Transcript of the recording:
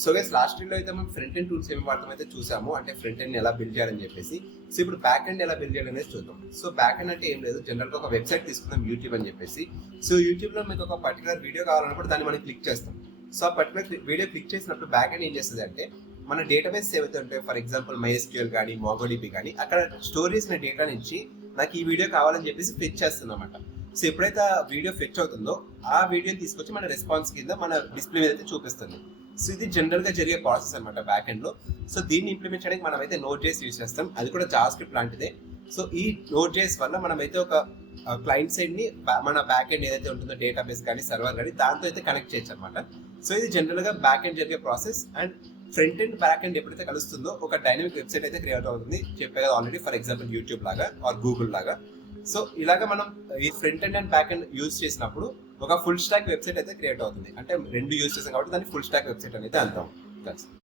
So guys last వీడియోలో అయితే మనం ఫ్రంట్ ఎండ్ టూల్స్ ఏమి వాడతాం అయితే చూసాము, అంటే ఫ్రంట్ ఎండ్ ఎలా బిల్డ్ చేయాలని చెప్పేసి. సో ఇప్పుడు బ్యాక్ ఎండ్ ఎలా బిల్డ్ చేయాలనేది చూద్దాం. సో బ్యాక్ ఎండ్ అంటే ఏం లేదు, జనరల్ గా ఒక వెబ్సైట్ తీసుకుందాం యూట్యూబ్ అని చెప్పేసి. సో యూట్యూబ్ లో మీకు ఒక పర్టికులర్ వీడియో కావాలన్నప్పుడు దాన్ని మనం క్లిక్ చేస్తాం. సో ఆ పర్టికులర్ వీడియో క్లిక్ చేసినప్పుడు బ్యాక్ ఎండ్ ఏం చేస్తుంది అంటే మన డేటాబేస్ ఏవైతే ఉంటాయో, ఫర్ ఎగ్జాంపుల్ MySQL కానీ MongoDB కానీ, అక్కడ స్టోర్ చేసిన డేటా నుంచి నాకు ఈ వీడియో కావాలని చెప్పేసి ఫెచ్ చేస్తుంది అనమాట. సో ఎప్పుడైతే ఆ వీడియో ఫెచ్ అవుతుందో ఆ వీడియోని తీసుకొచ్చి మన రెస్పాన్స్ కింద మన డిస్ప్లే మీద అయితే చూపిస్తుంది. సో ఇది జనరల్ గా జరిగే ప్రాసెస్ అనమాట బ్యాక్ ఎండ్ లో. సో దీన్ని ఇంప్లిమెంట్ చేయడానికి మనం అయితే Node.js యూజ్ చేస్తాం, అది కూడా జావాస్క్రిప్ట్ లాంటిదే. సో ఈ Node.js వల్ల మనం అయితే ఒక క్లయింట్ సైడ్ ని మన బ్యాక్ ఎండ్ ఏదైతే ఉంటుందో డేటాబేస్ కానీ సర్వర్ కానీ దాంతో అయితే కనెక్ట్ చేయొచ్చు అనమాట. సో ఇది జనరల్ గా బ్యాక్ ఎండ్ జరిగే process. And front end back end ఎప్పుడైతే కలుస్తుందో ఒక డైనమిక్ వెబ్సైట్ అయితే క్రియేట్ అవుతుంది, చెప్పే కదా ఆల్రెడీ, ఫర్ ఎగ్జాంపుల్ యూట్యూబ్ లాగా ఆర్ గూగుల్ లాగా. సో ఇలాగా మనం ఈ front end and back end use చేసినప్పుడు ఒక ఫుల్ స్టాక్ వెబ్సైట్ అయితే క్రియేట్ అవుతుంది. అంటే రెండు యూజ్ చేసాం కాబట్టి దాన్ని ఫుల్ స్టాక్ వెబ్సైట్ అనేది అంటాం.